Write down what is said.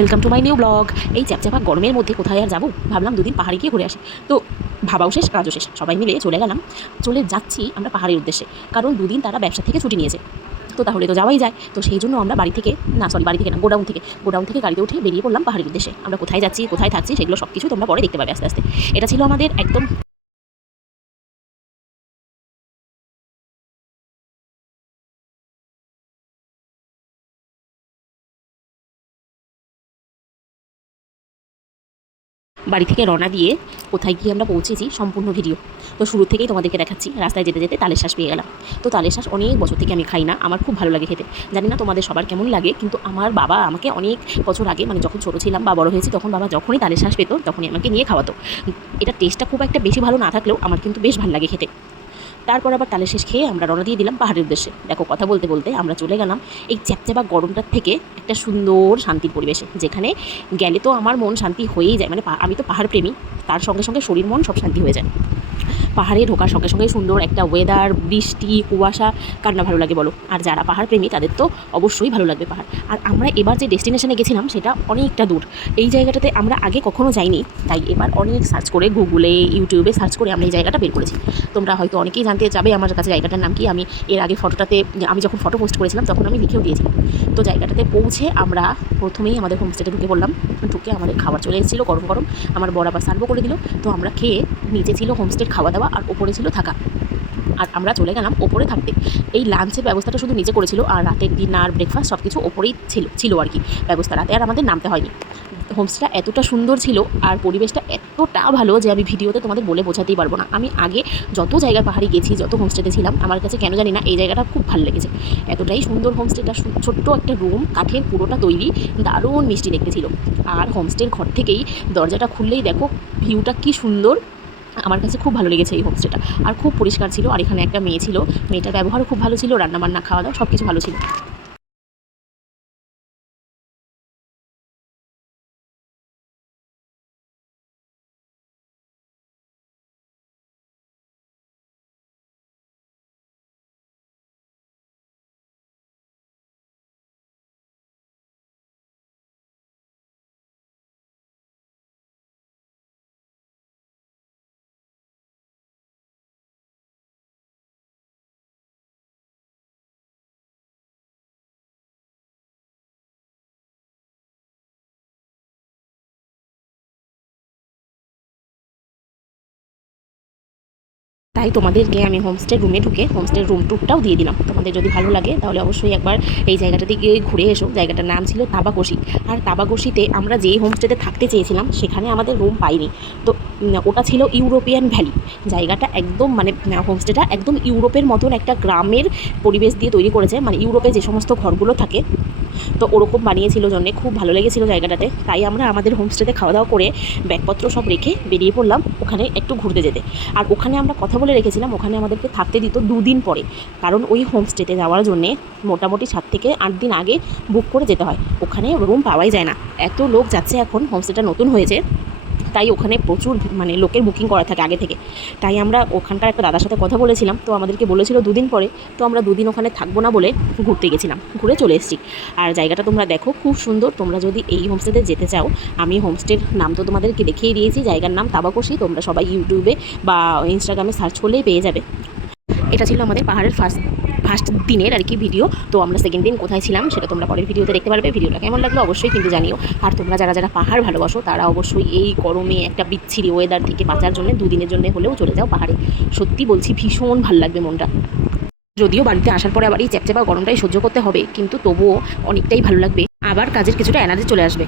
Welcome to my new blog. এই চ্যাপচ্যাপা গরমের মধ্যে কোথায় আর যাবো, ভাবলাম দুদিন পাহাড়ে গিয়ে ঘুরে আসি। তো ভাবাও শেষ কাজও শেষ, সবাই মিলে চলে যাচ্ছি আমরা পাহাড়ের উদ্দেশ্যে। কারণ দুদিন তারা ব্যবসা থেকে ছুটি নিয়েছে, তো তাহলে তো যাওয়াই যায়। তো সেই জন্য আমরা বাড়ি থেকে না গোডাউন থেকে গাড়িতে উঠে বেরিয়ে পড়লাম পাহাড়ের উদ্দেশ্যে। আমরা কোথায় যাচ্ছি, কোথায় থাকছি, সেগুলো সব কিছু তোমরা পরে দেখতে পাবে আস্তে আস্তে। এটা ছিল আমাদের একদম বাড়ি থেকে রওনা দিয়ে কোথায় গিয়ে আমরা পৌঁছেছি সম্পূর্ণ ভিডিও তো শুরু থেকেই তোমাদেরকে দেখাচ্ছি। রাস্তায় যেতে যেতে তালের শ্বাস পেয়ে গেলাম। তো তালের শ্বাস অনেক বছর থেকে আমি খাই না, আমার খুব ভালো লাগে খেতে। জানি না তোমাদের সবার কেমন লাগে, কিন্তু আমার বাবা আমাকে অনেক বছর আগে, মানে যখন ছোটো ছিলাম বা বড় হয়েছি, তখন বাবা যখনই তালের শ্বাস পেতো তখনই আমাকে নিয়ে খাওয়াতো। এটা টেস্টটা খুব একটা বেশি ভালো না থাকলেও আমার কিন্তু বেশ ভালো লাগে খেতে। তারপর আবার তালের শেষ খেয়ে আমরা রওনা দিয়ে দিলাম পাহাড়ের উদ্দেশ্যে। দেখো, কথা বলতে বলতে আমরা চলে গেলাম এই চ্যাপচ্যাপা গরমটার থেকে একটা সুন্দর শান্তির পরিবেশে, যেখানে গেলে তো আমার মন শান্তি হয়েই যায়। মানে আমি তো পাহাড় প্রেমী, তার সঙ্গে সঙ্গে শরীর মন সব শান্তি হয়ে যায়। পাহাড়ে ঢোকার সঙ্গে সঙ্গে সুন্দর একটা ওয়েদার, বৃষ্টি, কুয়াশা, কার না ভালো লাগে বলো। আর যারা পাহাড় প্রেমী তাদের তো অবশ্যই ভালো লাগবে পাহাড়। আর আমরা এবার যে ডেস্টিনেশনে গেছিলাম সেটা অনেকটা দূর। এই জায়গাটাতে আমরা আগে কখনো যাইনি, তাই এবার অনেক সার্চ করে গুগলে, ইউটিউবে সার্চ করে আমরা এই জায়গাটা বের করেছি। তোমরা হয়তো অনেকেই জানতে যাবে আমার কাছে জায়গাটার নাম কি। আমি এর আগে আমি যখন ফটো পোস্ট করেছিলাম তখন আমি লিখেও দিয়েছিলাম। তো জায়গাটাতে পৌঁছে আমরা প্রথমেই আমাদের হোমস্টেতে ঢুকে পড়লাম। ঢুকে আমাদের খাবার চলে এসেছিলো গরম গরম। আমার বর আবার সার্ভও করে দিল। তো আমরা খেয়ে, নিচে ছিল হোমস্টের খাওয়া দাওয়া আর ওপরে ছিল থাকা। আর আমরা চলে গেলাম ওপরে থাকতে। এই লাঞ্চের ব্যবস্থাটা শুধু নিচে করেছিল, আর রাতের ডিনার, ব্রেকফাস্ট সব কিছু ওপরেই ছিল আর কি ব্যবস্থা। রাতে আর আমাদের নামতে হয়নি। হোমস্টেটা এতটা সুন্দর ছিল আর পরিবেশটা এতটা ভালো যে আমি ভিডিওতে তোমাদের বলে বোঝাতেই পারবো না। আমি আগে যত জায়গায় পাহাড়ে গেছি, যত হোমস্টেতে ছিলাম, আমার কাছে কেন জানি না এই জায়গাটা খুব ভালো লেগেছে। এতটাই সুন্দর হোমস্টেটা। ছোট্ট একটা রুম, কাঠের পুরোটা তৈরি, দারুণ মিষ্টি দেখতে ছিল। আর হোমস্টের ঘর থেকেই দরজাটা খুললেই দেখো ভিউটা কি সুন্দর। আমার কাছে খুব ভালো লেগেছে এই হোমস্টেটা। আর খুব পরিষ্কার ছিল। আর এখানে একটা মেয়ে ছিল, মেয়েটার ব্যবহারও খুব ভালো ছিল, রান্নাবান্না, খাওয়া দাওয়া সব কিছু ভালো ছিল। তাই তোমাদেরকে আমি হোমস্টের রুমে ঢুকে হোমস্টের রুম ট্যুরটাও দিয়ে দিলাম। তোমাদের যদি ভালো লাগে তাহলে অবশ্যই একবার এই জায়গাটাতে গিয়ে ঘুরে এসো। জায়গাটার নাম ছিল তাবাকশি। আর তাবাকশিতে আমরা যেই হোমস্টেতে থাকতে চেয়েছিলাম সেখানে আমাদের রুম পাইনি। তো ওটা ছিল ইউরোপিয়ান ভ্যালি। জায়গাটা একদম, মানে হোমস্টেটা একদম ইউরোপের মতন একটা গ্রামের পরিবেশ দিয়ে তৈরি করেছে। মানে ইউরোপে যে সমস্ত ঘরগুলো থাকে, তো ওরকম বানিয়েছিল জন্যে খুব ভালো লেগেছিলো জায়গাটাতে। তাই আমরা আমাদের হোমস্টেতে খাওয়া দাওয়া করে ব্যাগপত্র সব রেখে বেরিয়ে পড়লাম ওখানে একটু ঘুরতে যেতে। আর ওখানে আমরা কথা বলে রেখেছিলাম ওখানে আমাদেরকে থাকতে দিত 2 দিন পরে, কারণ ওই হোমস্টেতে যাওয়ার জন্যে মোটামুটি 7 থেকে 8 দিন আগে বুক করে যেতে হয়। ওখানে রুম পাওয়াই যায় না, এত লোক যাচ্ছে। এখন হোমস্টেটা নতুন হয়েছে, তাই ওখানে প্রচুর মানে লোকের বুকিং করা থাকে আগে থেকে। তাই আমরা ওখানকার একটা দাদার সাথে কথা বলেছিলাম, তো আমাদেরকে বলেছিল 2 দিন পরে। তো আমরা 2 দিন ওখানে থাকবো না বলে ঘুরতে গেছিলাম, ঘুরে চলে এসেছি। আর জায়গাটা তোমরা দেখো খুব সুন্দর। তোমরা যদি এই হোমস্টেতে যেতে চাও, আমি হোমস্টের নাম তো তোমাদেরকে দেখিয়ে দিয়েছি। জায়গার নাম তাবাকশি। তোমরা সবাই ইউটিউবে বা ইনস্টাগ্রামে সার্চ করলেই পেয়ে যাবে। এটা ছিল আমাদের পাহাড়ের ফার্স্ট দিনের আর কি ভিডিও। তো আমরা সেকেন্ড দিন কোথায় ছিলাম সেটা তোমরা পরের ভিডিওতে দেখতে পারবে। ভিডিওটা কেমন লাগলো অবশ্যই কিন্তু জানিও। আর তোমরা যারা যারা পাহাড় ভালোবাসো তারা অবশ্যই এই গরমে একটা বিচ্ছিরি ওয়েদার থেকে বাঁচার জন্য 2 দিনের জন্য হলেও চলে যাও পাহাড়ে। সত্যি বলছি, ভীষণ ভালো লাগবে মনটা। যদিও বাড়িতে আসার পরে আবার এই চ্যাপচ্যাপা গরমটাই সহ্য করতে হবে, কিন্তু তবুও অনেকটাই ভালো লাগবে। আবার কাজের কিছুটা এনার্জি চলে আসবে।